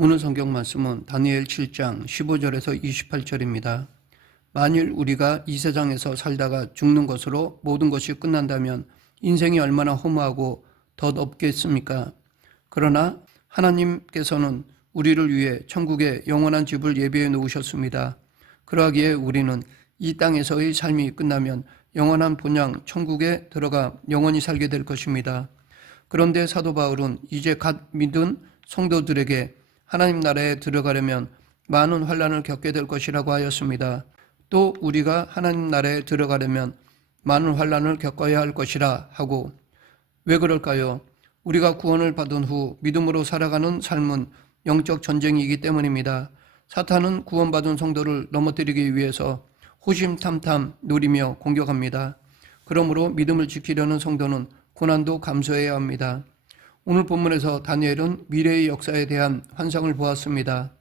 오늘 성경 말씀은 다니엘 7장 15절에서 28절입니다. 만일 우리가 이 세상에서 살다가 죽는 것으로 모든 것이 끝난다면 인생이 얼마나 허무하고 덧없겠습니까? 그러나 하나님께서는 우리를 위해 천국에 영원한 집을 예비해 놓으셨습니다. 그러하기에 우리는 이 땅에서의 삶이 끝나면 영원한 본향 천국에 들어가 영원히 살게 될 것입니다. 그런데 사도 바울은 이제 갓 믿은 성도들에게 하나님 나라에 들어가려면 많은 환난을 겪게 될 것이라고 하였습니다. 또 우리가 하나님 나라에 들어가려면 많은 환난을 겪어야 할 것이라 하고, 왜 그럴까요? 우리가 구원을 받은 후 믿음으로 살아가는 삶은 영적 전쟁이기 때문입니다. 사탄은 구원받은 성도를 넘어뜨리기 위해서 호심탐탐 노리며 공격합니다. 그러므로 믿음을 지키려는 성도는 고난도 감수해야 합니다. 오늘 본문에서 다니엘은 미래의 역사에 대한 환상을 보았습니다.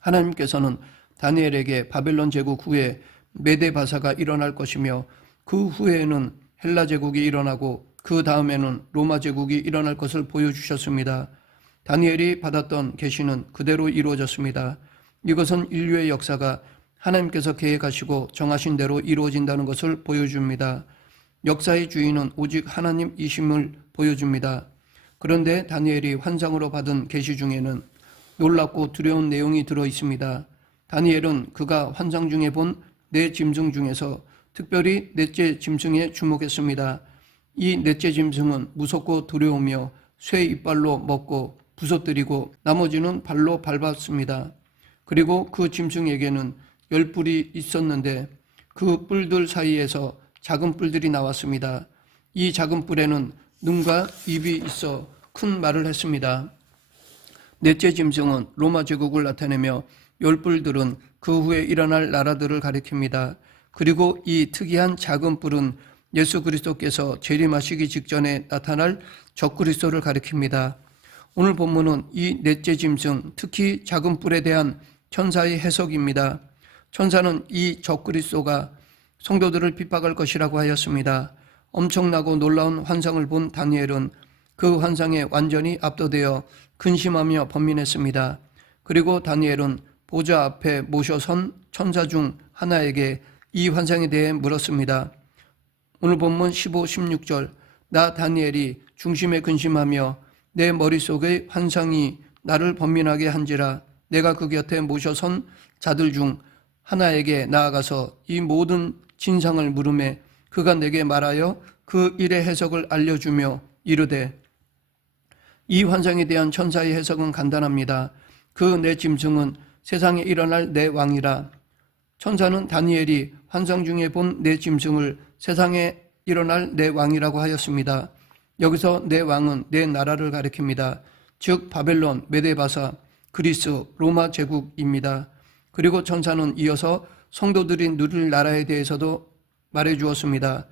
하나님께서는 다니엘에게 바벨론 제국 후에 메데 바사가 일어날 것이며 그 후에는 헬라 제국이 일어나고 그 다음에는 로마 제국이 일어날 것을 보여주셨습니다. 다니엘이 받았던 계시는 그대로 이루어졌습니다. 이것은 인류의 역사가 하나님께서 계획하시고 정하신 대로 이루어진다는 것을 보여줍니다. 역사의 주인은 오직 하나님이심을 보여줍니다. 그런데 다니엘이 환상으로 받은 계시 중에는 놀랍고 두려운 내용이 들어 있습니다. 다니엘은 그가 환상 중에 본 네 짐승 중에서 특별히 넷째 짐승에 주목했습니다. 이 넷째 짐승은 무섭고 두려우며 쇠 이빨로 먹고 부서뜨리고 나머지는 발로 밟았습니다. 그리고 그 짐승에게는 10뿔이 있었는데 그 뿔들 사이에서 작은 뿔들이 나왔습니다. 이 작은 뿔에는 눈과 입이 있어 큰 말을 했습니다. 넷째 짐승은 로마 제국을 나타내며 10뿔들은 그 후에 일어날 나라들을 가리킵니다. 그리고 이 특이한 작은 뿔은 예수 그리스도께서 재림하시기 직전에 나타날 적그리스도를 가리킵니다. 오늘 본문은 이 넷째 짐승, 특히 작은 뿔에 대한 천사의 해석입니다. 천사는 이 적그리스도가 성도들을 핍박할 것이라고 하였습니다. 엄청나고 놀라운 환상을 본 다니엘은 그 환상에 완전히 압도되어 근심하며 번민했습니다. 그리고 다니엘은 보좌 앞에 모셔선 천사 중 하나에게 이 환상에 대해 물었습니다. 오늘 본문 15, 16절 나 다니엘이 중심에 근심하며 내 머릿속의 환상이 나를 번민하게 한지라 내가 그 곁에 모셔선 자들 중 하나에게 나아가서 이 모든 진상을 물으매 그가 내게 말하여 그 일의 해석을 알려주며 이르되 이 환상에 대한 천사의 해석은 간단합니다. 그 네 짐승은 세상에 일어날 네 왕이라. 천사는 다니엘이 환상 중에 본 네 짐승을 세상에 일어날 네 왕이라고 하였습니다. 여기서 네 왕은 네 나라를 가리킵니다. 즉 바벨론, 메데바사, 그리스, 로마 제국입니다. 그리고 천사는 이어서 성도들이 누릴 나라에 대해서도 말해 주었습니다.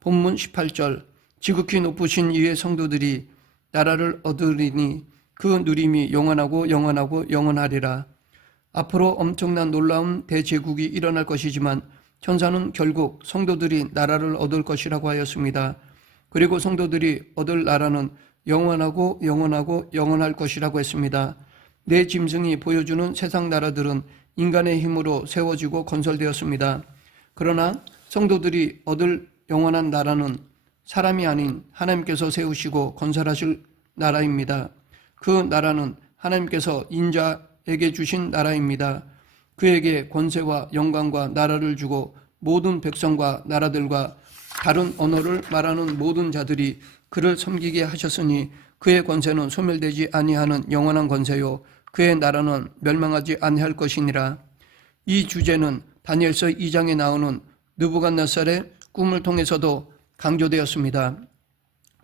본문 18절 지극히 높으신 이의 성도들이 나라를 얻으리니 그 누림이 영원하고 영원하고 영원하리라. 앞으로 엄청난 놀라운 대제국이 일어날 것이지만 천사는 결국 성도들이 나라를 얻을 것이라고 하였습니다. 그리고 성도들이 얻을 나라는 영원하고 영원하고 영원할 것이라고 했습니다. 네 짐승이 보여주는 세상 나라들은 인간의 힘으로 세워지고 건설되었습니다. 그러나 성도들이 얻을 영원한 나라는 사람이 아닌 하나님께서 세우시고 건설하실 나라입니다. 그 나라는 하나님께서 인자에게 주신 나라입니다. 그에게 권세와 영광과 나라를 주고 모든 백성과 나라들과 다른 언어를 말하는 모든 자들이 그를 섬기게 하셨으니 그의 권세는 소멸되지 아니하는 영원한 권세요 그의 나라는 멸망하지 아니할 것이니라. 이 주제는 다니엘서 2장에 나오는 느부갓네살의 꿈을 통해서도 강조되었습니다.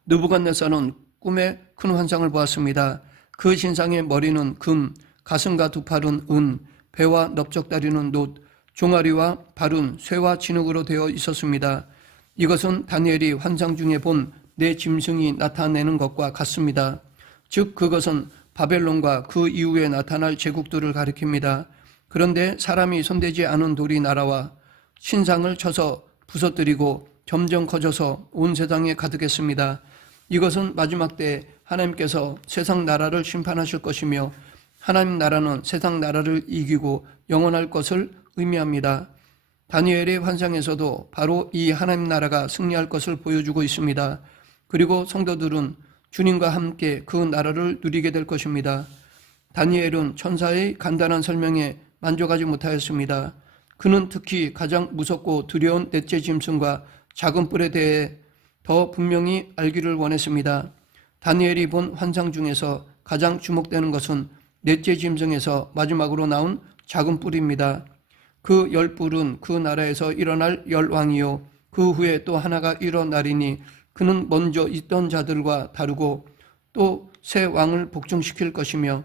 느부갓네살은 꿈에 큰 환상을 보았습니다. 그 신상의 머리는 금, 가슴과 두 팔은 은, 배와 넓적다리는 놋, 종아리와 발은 쇠와 진흙으로 되어 있었습니다. 이것은 다니엘이 환상 중에 본 네 짐승이 나타내는 것과 같습니다. 즉 그것은 바벨론과 그 이후에 나타날 제국들을 가리킵니다. 그런데 사람이 손대지 않은 돌이 날아와 신상을 쳐서 부서뜨리고 점점 커져서 온 세상에 가득했습니다. 이것은 마지막 때 하나님께서 세상 나라를 심판하실 것이며 하나님 나라는 세상 나라를 이기고 영원할 것을 의미합니다. 다니엘의 환상에서도 바로 이 하나님 나라가 승리할 것을 보여주고 있습니다. 그리고 성도들은 주님과 함께 그 나라를 누리게 될 것입니다. 다니엘은 천사의 간단한 설명에 만족하지 못하였습니다. 그는 특히 가장 무섭고 두려운 넷째 짐승과 작은 뿔에 대해 더 분명히 알기를 원했습니다. 다니엘이 본 환상 중에서 가장 주목되는 것은 넷째 짐승에서 마지막으로 나온 작은 뿔입니다. 그 10뿔은 그 나라에서 일어날 10왕이요 그 후에 또 하나가 일어나리니 그는 먼저 있던 자들과 다르고 또 새 왕을 복종시킬 것이며,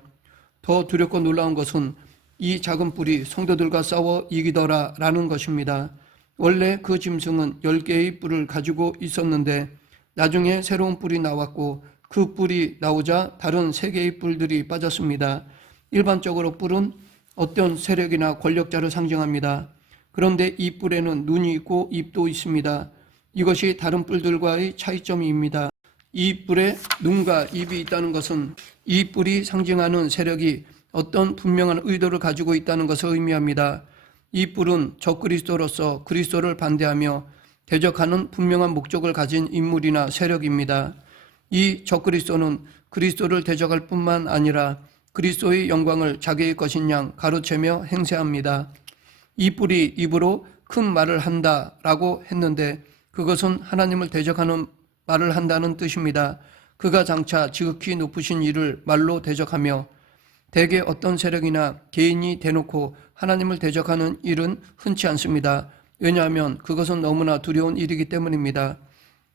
더 두렵고 놀라운 것은 이 작은 뿔이 성도들과 싸워 이기더라 라는 것입니다. 원래 그 짐승은 10개의 뿔을 가지고 있었는데 나중에 새로운 뿔이 나왔고 그 뿔이 나오자 다른 3개의 뿔들이 빠졌습니다. 일반적으로 뿔은 어떤 세력이나 권력자를 상징합니다. 그런데 이 뿔에는 눈이 있고 입도 있습니다. 이것이 다른 뿔들과의 차이점입니다. 이 뿔에 눈과 입이 있다는 것은 이 뿔이 상징하는 세력이 어떤 분명한 의도를 가지고 있다는 것을 의미합니다. 이 뿔은 적그리스도로서 그리스도를 반대하며 대적하는 분명한 목적을 가진 인물이나 세력입니다. 이 적그리스도는 그리스도를 대적할 뿐만 아니라 그리스도의 영광을 자기의 것인 양 가로채며 행세합니다. 이 뿔이 입으로 큰 말을 한다라고 했는데 그것은 하나님을 대적하는 말을 한다는 뜻입니다. 그가 장차 지극히 높으신 이를 말로 대적하며, 대개 어떤 세력이나 개인이 대놓고 하나님을 대적하는 일은 흔치 않습니다. 왜냐하면 그것은 너무나 두려운 일이기 때문입니다.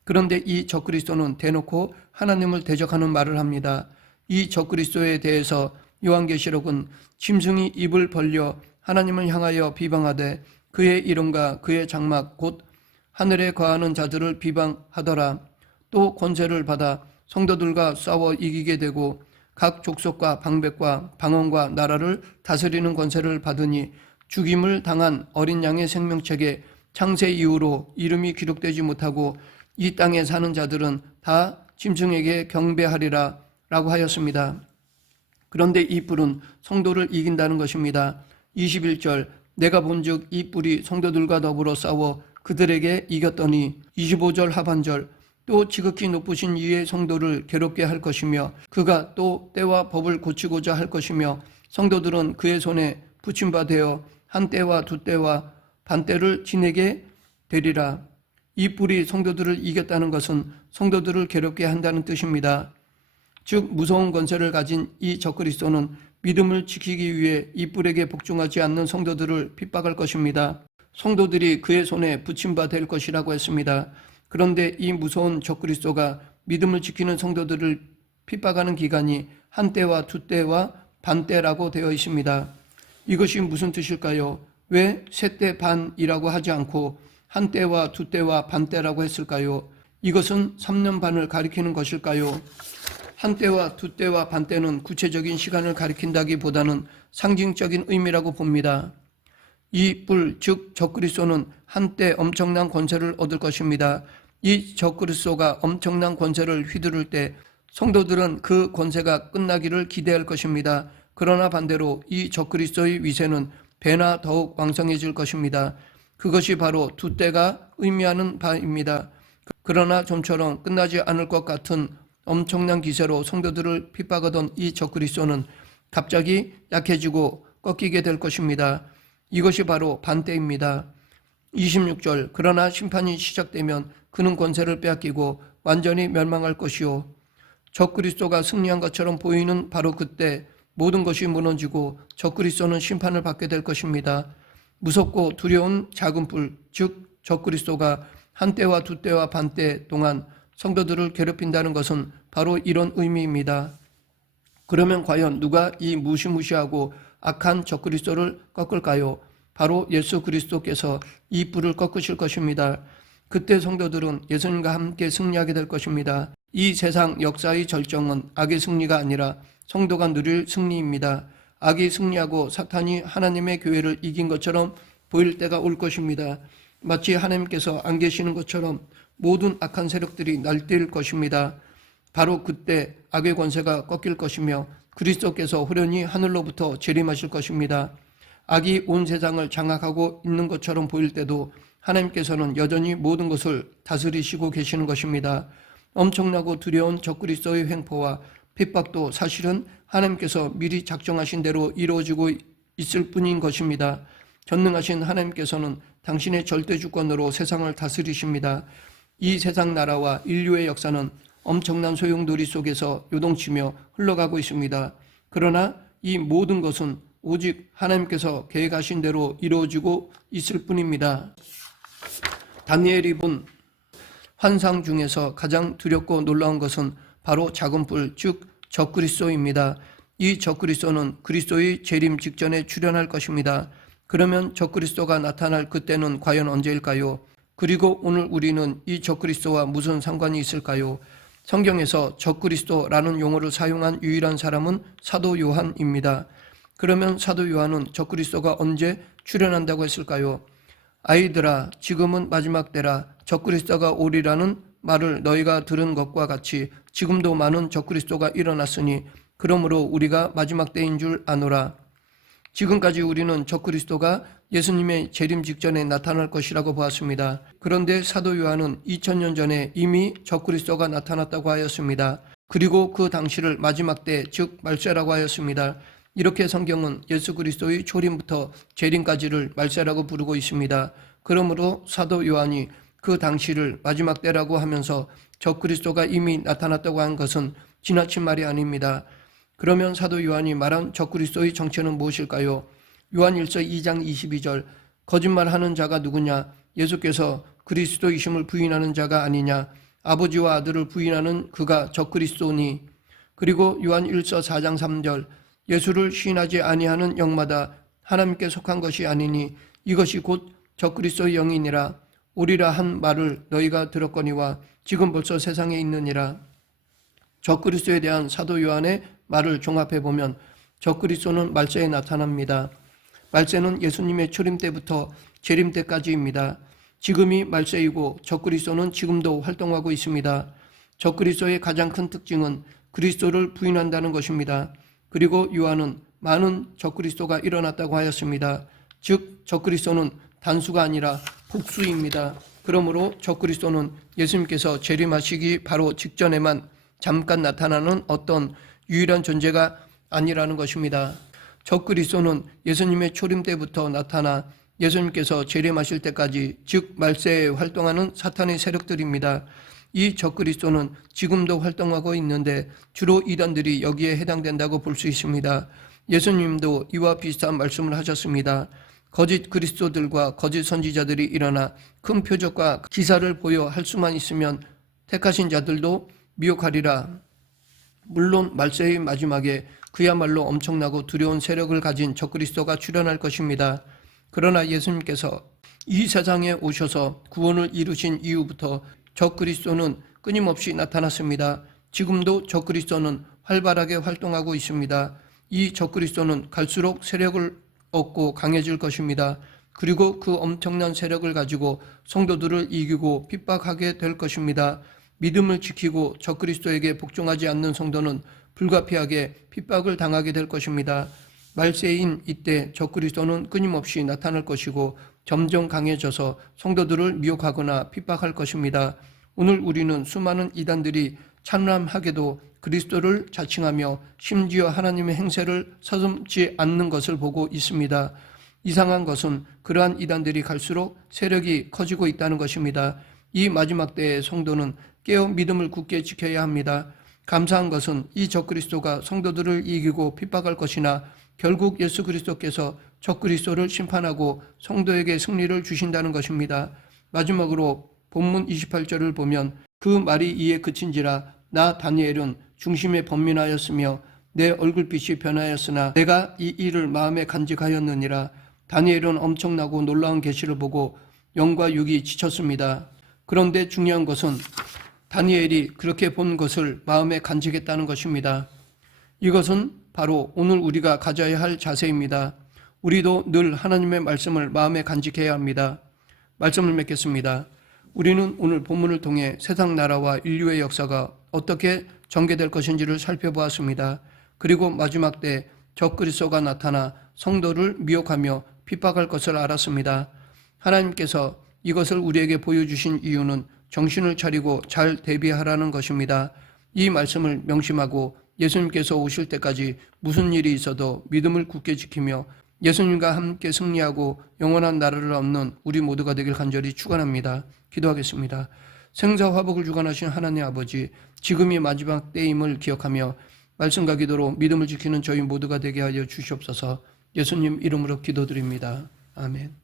그런데 이 적그리스도는 대놓고 하나님을 대적하는 말을 합니다. 이 적그리스도에 대해서 요한계시록은 짐승이 입을 벌려 하나님을 향하여 비방하되 그의 이름과 그의 장막 곧 하늘에 거하는 자들을 비방하더라. 또 권세를 받아 성도들과 싸워 이기게 되고 각 족속과 방백과 방언과 나라를 다스리는 권세를 받으니 죽임을 당한 어린 양의 생명책에 창세 이후로 이름이 기록되지 못하고 이 땅에 사는 자들은 다 짐승에게 경배하리라 라고 하였습니다. 그런데 이 뿔은 성도를 이긴다는 것입니다. 21절 내가 본즉 이 뿔이 성도들과 더불어 싸워 그들에게 이겼더니 25절 하반절 또 지극히 높으신 이의 성도를 괴롭게 할 것이며 그가 또 때와 법을 고치고자 할 것이며 성도들은 그의 손에 붙임바 되어 한 때와 두 때와 반 때를 지내게 되리라. 이 뿔이 성도들을 이겼다는 것은 성도들을 괴롭게 한다는 뜻입니다. 즉 무서운 권세를 가진 이 적그리스도는 믿음을 지키기 위해 이 뿔에게 복종하지 않는 성도들을 핍박할 것입니다. 성도들이 그의 손에 붙임바 될 것이라고 했습니다. 그런데 이 무서운 적그리스도가 믿음을 지키는 성도들을 핍박하는 기간이 한 때와 두 때와 반 때라고 되어 있습니다. 이것이 무슨 뜻일까요? 왜 세 때 반이라고 하지 않고 한 때와 두 때와 반 때라고 했을까요? 이것은 3년 반을 가리키는 것일까요? 한 때와 두 때와 반 때는 구체적인 시간을 가리킨다기보다는 상징적인 의미라고 봅니다. 이 뿔, 즉 적그리스도는 한때 엄청난 권세를 얻을 것입니다. 이 적그리스도가 엄청난 권세를 휘두를 때 성도들은 그 권세가 끝나기를 기대할 것입니다. 그러나 반대로 이 적그리스도의 위세는 배나 더욱 왕성해질 것입니다. 그것이 바로 두 때가 의미하는 바입니다. 그러나 좀처럼 끝나지 않을 것 같은 엄청난 기세로 성도들을 핍박하던 이 적그리스도는 갑자기 약해지고 꺾이게 될 것입니다. 이것이 바로 반때입니다. 26절 그러나 심판이 시작되면 그는 권세를 빼앗기고 완전히 멸망할 것이요 적그리스도가 승리한 것처럼 보이는 바로 그때 모든 것이 무너지고 적그리스도는 심판을 받게 될 것입니다. 무섭고 두려운 작은 뿔, 즉 적그리스도가 한 때와 두 때와 반 때 동안 성도들을 괴롭힌다는 것은 바로 이런 의미입니다. 그러면 과연 누가 이 무시무시하고 악한 적그리스도를 꺾을까요? 바로 예수 그리스도께서 이 뿔을 꺾으실 것입니다. 그때 성도들은 예수님과 함께 승리하게 될 것입니다. 이 세상 역사의 절정은 악의 승리가 아니라 성도가 누릴 승리입니다. 악이 승리하고 사탄이 하나님의 교회를 이긴 것처럼 보일 때가 올 것입니다. 마치 하나님께서 안 계시는 것처럼 모든 악한 세력들이 날뛸 것입니다. 바로 그때 악의 권세가 꺾일 것이며 그리스도께서 호련히 하늘로부터 재림하실 것입니다. 악이 온 세상을 장악하고 있는 것처럼 보일 때도 하나님께서는 여전히 모든 것을 다스리시고 계시는 것입니다. 엄청나고 두려운 적그리스도의 횡포와 핍박도 사실은 하나님께서 미리 작정하신 대로 이루어지고 있을 뿐인 것입니다. 전능하신 하나님께서는 당신의 절대 주권으로 세상을 다스리십니다. 이 세상 나라와 인류의 역사는 엄청난 소용돌이 속에서 요동치며 흘러가고 있습니다. 그러나 이 모든 것은 오직 하나님께서 계획하신 대로 이루어지고 있을 뿐입니다. 다니엘이 본 환상 중에서 가장 두렵고 놀라운 것은 바로 작은 뿔, 즉 적그리스도입니다. 이 적그리스도는 그리스도의 재림 직전에 출현할 것입니다. 그러면 적그리스도가 나타날 그때는 과연 언제일까요? 그리고 오늘 우리는 이 적그리스도와 무슨 상관이 있을까요? 성경에서 적그리스도라는 용어를 사용한 유일한 사람은 사도 요한입니다. 그러면 사도 요한은 적그리스도가 언제 출현한다고 했을까요? 아이들아, 지금은 마지막 때라. 적그리스도가 오리라는 말을 너희가 들은 것과 같이 지금도 많은 적그리스도가 일어났으니 그러므로 우리가 마지막 때인 줄 아노라. 지금까지 우리는 적그리스도가 예수님의 재림 직전에 나타날 것이라고 보았습니다. 그런데 사도 요한은 2000년 전에 이미 적그리스도가 나타났다고 하였습니다. 그리고 그 당시를 마지막 때, 즉 말세라고 하였습니다. 이렇게 성경은 예수 그리스도의 초림부터 재림까지를 말세라고 부르고 있습니다. 그러므로 사도 요한이 그 당시를 마지막 때라고 하면서 적그리스도가 이미 나타났다고 한 것은 지나친 말이 아닙니다. 그러면 사도 요한이 말한 적그리스도의 정체는 무엇일까요? 요한일서 2장 22절 거짓말하는 자가 누구냐? 예수께서 그리스도이심을 부인하는 자가 아니냐? 아버지와 아들을 부인하는 그가 적그리스도니. 그리고 요한일서 4장 3절 예수를 시인하지 아니하는 영마다 하나님께 속한 것이 아니니 이것이 곧 적그리스도의 영이니라. 오리라 한 말을 너희가 들었거니와 지금 벌써 세상에 있느니라. 적그리스도에 대한 사도 요한의 말을 종합해보면 적그리스도는 말세에 나타납니다. 말세는 예수님의 초림 때부터 재림 때까지입니다. 지금이 말세이고 적그리스도는 지금도 활동하고 있습니다. 적그리스도의 가장 큰 특징은 그리스도를 부인한다는 것입니다. 그리고 요한은 많은 적그리스도가 일어났다고 하였습니다. 즉 적그리스도는 단수가 아니라 복수입니다. 그러므로 적그리스도는 예수님께서 재림하시기 바로 직전에만 잠깐 나타나는 어떤 유일한 존재가 아니라는 것입니다. 적그리스도는 예수님의 초림 때부터 나타나 예수님께서 재림하실 때까지, 즉 말세에 활동하는 사탄의 세력들입니다. 이 적그리스도는 지금도 활동하고 있는데 주로 이단들이 여기에 해당된다고 볼 수 있습니다. 예수님도 이와 비슷한 말씀을 하셨습니다. 거짓 그리스도들과 거짓 선지자들이 일어나 큰 표적과 기사를 보여 할 수만 있으면 택하신 자들도 미혹하리라. 물론 말세의 마지막에 그야말로 엄청나고 두려운 세력을 가진 적그리스도가 출현할 것입니다. 그러나 예수님께서 이 세상에 오셔서 구원을 이루신 이후부터 적그리스도는 끊임없이 나타났습니다. 지금도 적그리스도는 활발하게 활동하고 있습니다. 이 적그리스도는 갈수록 세력을 얻고 강해질 것입니다. 그리고 그 엄청난 세력을 가지고 성도들을 이기고 핍박하게 될 것입니다. 믿음을 지키고 적그리스도에게 복종하지 않는 성도는 불가피하게 핍박을 당하게 될 것입니다. 말세인 이때 적그리스도는 끊임없이 나타날 것이고 점점 강해져서 성도들을 미혹하거나 핍박할 것입니다. 오늘 우리는 수많은 이단들이 참람하게도 그리스도를 자칭하며 심지어 하나님의 행세를 서슴지 않는 것을 보고 있습니다. 이상한 것은 그러한 이단들이 갈수록 세력이 커지고 있다는 것입니다. 이 마지막 때의 성도는 깨어 믿음을 굳게 지켜야 합니다. 감사한 것은 이 적그리스도가 성도들을 이기고 핍박할 것이나 결국 예수 그리스도께서 적그리스도를 심판하고 성도에게 승리를 주신다는 것입니다. 마지막으로 본문 28절을 보면 그 말이 이에 그친지라 나 다니엘은 중심에 번민하였으며 내 얼굴빛이 변하였으나 내가 이 일을 마음에 간직하였느니라. 다니엘은 엄청나고 놀라운 계시를 보고 영과 육이 지쳤습니다. 그런데 중요한 것은 다니엘이 그렇게 본 것을 마음에 간직했다는 것입니다. 이것은 바로 오늘 우리가 가져야 할 자세입니다. 우리도 늘 하나님의 말씀을 마음에 간직해야 합니다. 말씀을 맺겠습니다. 우리는 오늘 본문을 통해 세상 나라와 인류의 역사가 어떻게 전개될 것인지를 살펴보았습니다. 그리고 마지막 때 적그리스도가 나타나 성도를 미혹하며 핍박할 것을 알았습니다. 하나님께서 이것을 우리에게 보여주신 이유는 정신을 차리고 잘 대비하라는 것입니다. 이 말씀을 명심하고 예수님께서 오실 때까지 무슨 일이 있어도 믿음을 굳게 지키며 예수님과 함께 승리하고 영원한 나라를 얻는 우리 모두가 되길 간절히 축원합니다. 기도하겠습니다. 생사화복을 주관하신 하나님 아버지, 지금이 마지막 때임을 기억하며 말씀과 기도로 믿음을 지키는 저희 모두가 되게 하여 주시옵소서. 예수님 이름으로 기도드립니다. 아멘.